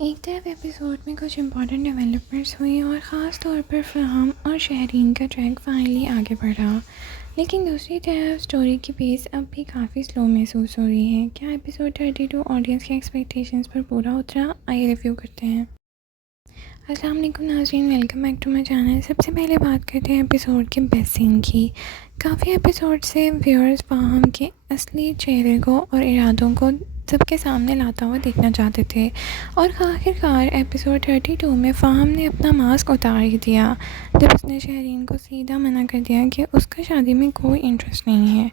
एक तरफ एपिसोड में कुछ इम्पोर्टेंट डेवलपमेंट्स हुई और ख़ास तौर पर फ़राम और शहरीन का ट्रैक फाइनली आगे बढ़ा, लेकिन दूसरी तरफ स्टोरी की पेस अब भी काफ़ी स्लो महसूस हो रही है। क्या एपिसोड 32 ऑडियंस के एक्सपेक्टेशंस पर पूरा उतरा? आइए रिव्यू करते हैं। अस्सलाम वालेकुम नाज़रीन, welcome back to my channel. सबसे पहले बात करते हैं एपिसोड के बेस्ट सीन की। काफ़ी एपिसोड से व्यूअर्स फ़ाहम के असली चेहरे को और इरादों को सबके सामने लाता हुआ देखना चाहते थे और आखिरकार एपिसोड 32 में फ़ाहम ने अपना मास्क उतार ही दिया जब उसने शहरीन को सीधा मना कर दिया कि उसका शादी में कोई इंटरेस्ट नहीं है।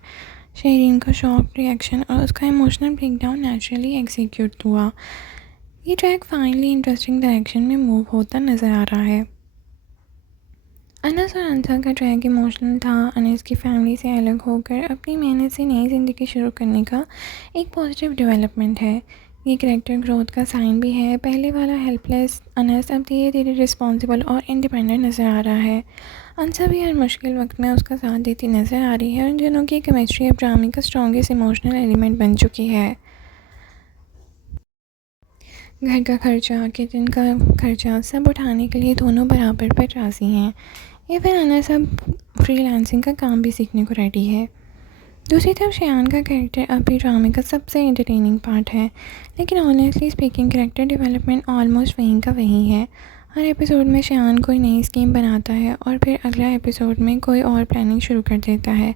शहरीन का शॉक रिएक्शन और उसका इमोशनल ब्रेकडाउन नेचुरली एग्जीक्यूट हुआ। ये ट्रैक फाइनली इंटरेस्टिंग डायरेक्शन में मूव होता नज़र आ रहा है। अनस और अंसा का ट्रैक इमोशनल था। अनस की फैमिली से अलग होकर अपनी मेहनत से नई ज़िंदगी शुरू करने का एक पॉजिटिव डेवलपमेंट है। ये कैरेक्टर ग्रोथ का साइन भी है। पहले वाला हेल्पलेस अनस अब धीरे धीरे रिस्पॉन्सिबल और इंडिपेंडेंट नज़र आ रहा है। अंसा भी हर मुश्किल वक्त में उसका साथ देती नज़र आ रही है और उन दोनों की केमिस्ट्री अब ड्रामे का स्ट्रॉन्गेस्ट इमोशनल एलिमेंट बन चुकी है। घर का खर्चा, किचन का खर्चा सब उठाने के लिए दोनों बराबर पर राज़ी हैं। ये फिर अनस अब फ्रीलांसिंग का काम भी सीखने को रेडी है। दूसरी तरफ शयान का कैरेक्टर अब भी ड्रामे का सबसे एंटरटेनिंग पार्ट है, लेकिन honestly speaking character development almost वहीं का वहीं है। हर एपिसोड में शयान कोई नई स्कीम बनाता है और फिर अगला एपिसोड में कोई और प्लानिंग शुरू कर देता है।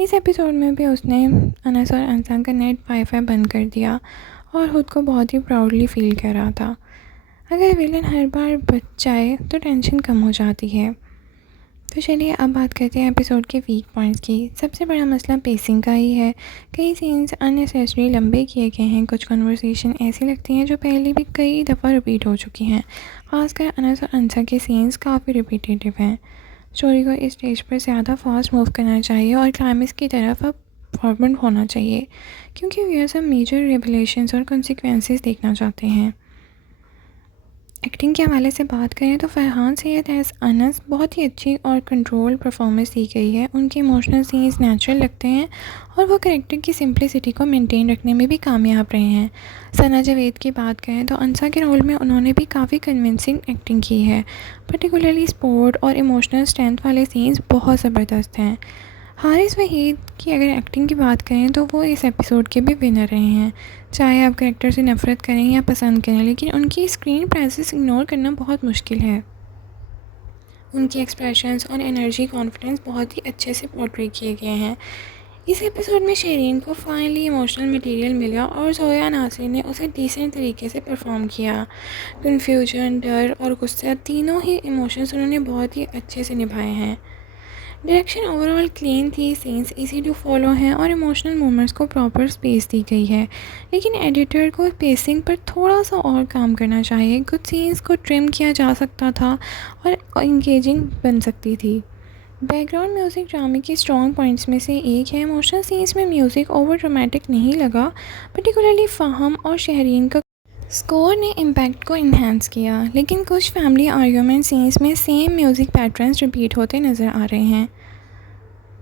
इस एपिसोड में भी उसने अनस और अंसा का नेट वाईफाई बंद कर दिया और ख़ुद को बहुत ही प्राउडली फील कर रहा था। अगर विलन हर बार बच जाए तो टेंशन कम हो जाती है। तो चलिए अब बात करते हैं एपिसोड के वीक पॉइंट्स की। सबसे बड़ा मसला पेसिंग का ही है। कई सीन्स अननेसेसरी लंबे किए गए हैं। कुछ कन्वर्सेशन ऐसी लगती हैं जो पहले भी कई दफ़ा रिपीट हो चुकी हैं। ख़ासकर अनस और अंसा के सीन्स काफ़ी रिपीटेटिव हैं। स्टोरी को इस स्टेज पर ज़्यादा फास्ट मूव करना चाहिए और क्लाइमेक्स की तरफ अब फॉरवर्ड होना चाहिए, क्योंकि व्यूअर्स अब मेजर रेवलेशंस और कॉन्सिक्वेंसेस देखना चाहते हैं। एक्टिंग के हवाले से बात करें तो फरहान सैयद एज़ अनस बहुत ही अच्छी और कंट्रोल परफॉर्मेंस दी गई है। उनके इमोशनल सीन्स नेचुरल लगते हैं और वो कैरेक्टर की सिंप्लिसिटी को मेंटेन रखने में भी कामयाब रहे हैं। सना जावेद की बात करें तो अंसा के रोल में उन्होंने भी काफ़ी कन्विंसिंग एक्टिंग की है। पर्टिकुलरली स्पोर्ट और इमोशनल स्ट्रेंथ वाले सीन्स बहुत ज़बरदस्त हैं। हारिस वहीद की अगर एक्टिंग की बात करें तो वो इस एपिसोड के भी विनर रहे हैं। चाहे आप कैरेक्टर से नफ़रत करें या पसंद करें, लेकिन उनकी स्क्रीन प्रेजेंस इग्नोर करना बहुत मुश्किल है। उनकी एक्सप्रेशंस और एनर्जी कॉन्फिडेंस बहुत ही अच्छे से पोर्ट्रे किए गए हैं। इस एपिसोड में शरीन को फाइनली इमोशनल मटेरियल मिला और जोया नासिर ने उसे डिसेंट तरीके से परफॉर्म किया। कन्फ्यूजन, डर और गुस्सा तीनों ही इमोशंस उन्होंने बहुत ही अच्छे से निभाए हैं। डायरेक्शन ओवरऑल क्लीन थी, सीन्स इजी टू फॉलो हैं और इमोशनल मोमेंट्स को प्रॉपर स्पेस दी गई है, लेकिन एडिटर को पेसिंग पर थोड़ा सा और काम करना चाहिए। कुछ सीन्स को ट्रिम किया जा सकता था और इंगेजिंग बन सकती थी। बैकग्राउंड म्यूज़िक ड्रामे के स्ट्रॉन्ग पॉइंट्स में से एक है। इमोशनल सीन्स में म्यूज़िक ओवर ड्रामेटिक नहीं लगा। पर्टिकुलरली फ़ाहम और शहरीन का स्कोर ने इम्पैक्ट को इन्हेंस किया, लेकिन कुछ फैमिली आर्ग्यूमेंट सीन्स में सेम म्यूज़िक पैटर्न्स रिपीट होते नज़र आ रहे हैं।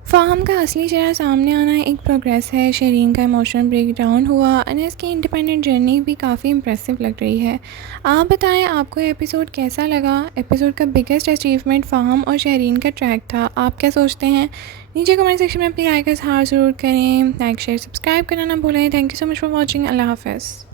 फ़ाहम का असली चेहरा सामने आना एक प्रोग्रेस है। शरीन का इमोशनल ब्रेकडाउन हुआ। अनस की इंडिपेंडेंट जर्नी भी काफ़ी इंप्रेसिव लग रही है। आप बताएं आपको एपिसोड कैसा लगा? एपिसोड का बिगेस्ट अचीवमेंट फ़ाहम और शरीन का ट्रैक था। आप क्या सोचते हैं? नीचे कमेंट सेक्शन में अपनी राय का इज़हार ज़रूर करें। लाइक, शेयर, सब्सक्राइब करना ना भूलें। Thank you so much for watching. अल्लाह हाफ़िज़।